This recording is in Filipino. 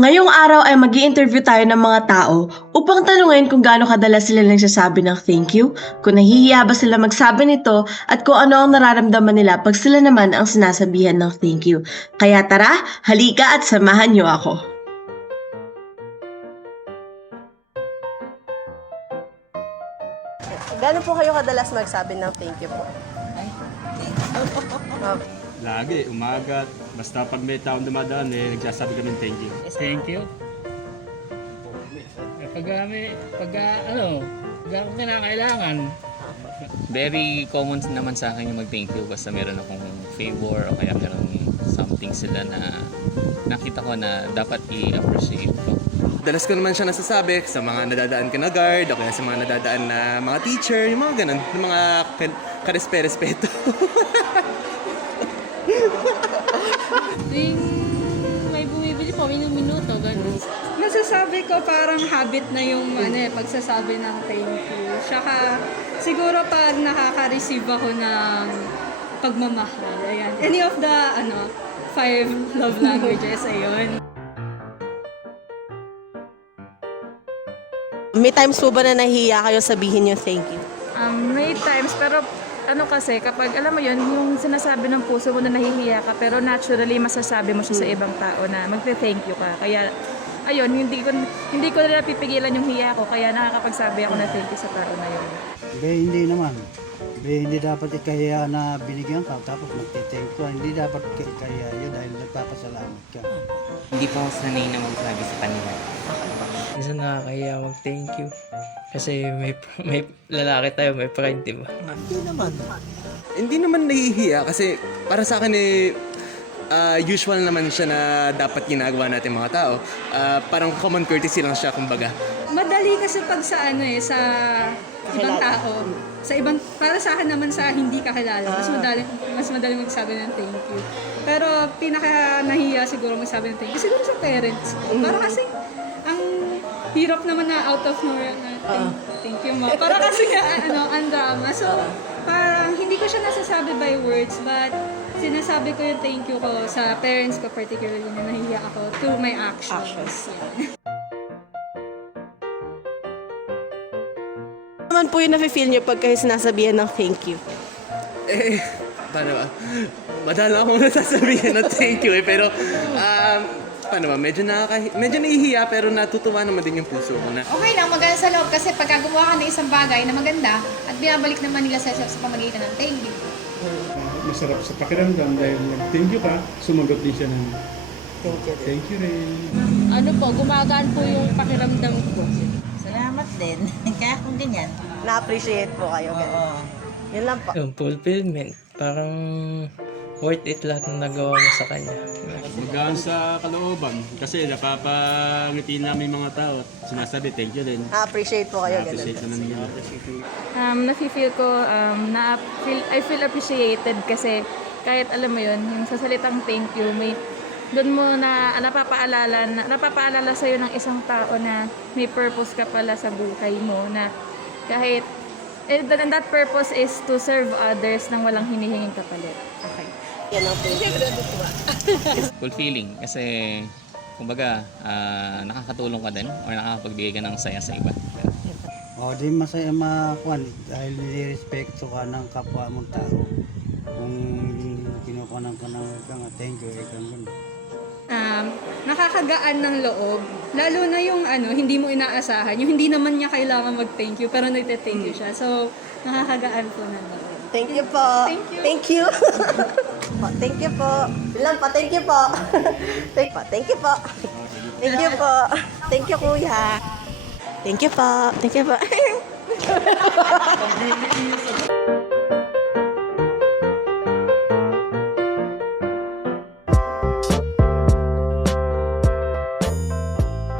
Ngayong araw ay mag-i-interview tayo ng mga tao upang tanungin kung gaano kadalas sila nagsasabi ng thank you, kung nahihiya ba sila magsabi nito, at kung ano ang nararamdaman nila pag sila naman ang sinasabihan ng thank you. Kaya tara, halika at samahan niyo ako. Gaano po kayo kadalas magsabi ng thank you po? Lagi, umaga, basta pag may taong dumadaan, nagsasabi kami thank you. Thank you. Pag ako kinakailangan. Very common naman sa akin yung mag-thank you basta meron akong favor o kaya meron something sila na nakita ko na dapat i-appreciate ko. Dalas ko naman siya nasasabi sa mga nadadaan ka na guard o kaya sa mga nadadaan na mga teacher, yung mga ganun, yung mga karespe-respeto. Tuwing may bumibili po, minuto, gano'n. Masasabi ko parang habit na yung pagsasabi ng thank you. Tsaka siguro pag nakaka-receive ako ng pagmamahal. Ayan. Any of the 5 love languages, ayun. May times po ba na nahihiya kayo sabihin yung thank you? May times, pero kasi, kapag alam mo yun, yung sinasabi ng puso mo na nahihiya ka, pero naturally masasabi mo siya sa ibang tao na magte-thank you ka. Kaya, ayun, hindi ko na napipigilan yung hiya ko, kaya nakakapagsabi ako na thank you sa tao na yun. Hindi naman. Hindi dapat ikahiya na binigyan ka tapos magte-thank you. Hindi dapat ikahiya yun dahil nagpapasalamat ka. Hindi pa ako sanay na magsabi sa kanila. Minsan nakakahiya mag-thank you. Kasi may lalaki tayo, may pride, di ba? Hindi naman nahihiya kasi para sa akin usual naman siya na dapat ginagawa natin mga tao. Parang common courtesy lang siya kumbaga. Madali kasi pag sa ibang tao. Para sa akin naman sa hindi kakilala, mas madali magsabi ng thank you. Pero pinaka nahiya siguro magsabi ng thank you siguro sa parents ko. Para kasi ang hirap naman na out of nowhere na thank you ma. Para kasi ang drama. So parang hindi ko siya nasasabi by words, but sinasabi ko yung thank you ko sa parents ko, particularly na nahiya ako through my actions. Yeah. Ano naman po yung nafe-feel niyo pag kayo sinasabihan ng thank you? Paano ba? Madala akong nasasabihin na thank you pero paano ba? Medyo nahihiya pero natutuwa naman din yung puso ko na. Okay lang, maganda sa loob kasi pagka gumawa ka ng isang bagay na maganda at binabalik naman nila sa pamagitan ng thank you. Masarap sa pakiramdam dahil thank you ka, sumagot din siya ng thank you rin. Gumagaan po yung pakiramdam ko. Salamat din. Kaya kung ganyan. Na-appreciate po kayo. Oo. Yun lang po. Yung fulfillment. Parang worth it lahat ng nagawa mo sa kanya. Magaan sa kalooban kasi napapangiti namin yung mga tao at sinasabi thank you rin. Na-appreciate po kayo. Appreciate naman nila. Nafe-feel ko, I feel appreciated kasi kahit alam mo yun, yung sa salitang thank you, doon mo na napapaalala sa'yo ng isang tao na may purpose ka pala sa buhay mo na kahit and that purpose is to serve others nang walang hinihinging kapalit. Okay. Yan ang thank you. Fulfilling kasi kumbaga nakakatulong ka din or nakakapagbigay ka ng saya sa iba. Di masaya makuan dahil nirespekto ka ng kapwa mong tao. Kung kinukunan ko ng thank you, ganun. Nakakagaan ng loob, lalo na yung hindi mo inaasahan, yung hindi naman niya kailangan mag-thank you, pero nagte-thank you siya. So, nakakagaan po ng loob. Thank you po. Thank you. Thank you. Thank you po. Ilan pa? Thank you po. Thank you po. Thank you po. Thank you kuya. Thank you po. Thank you po.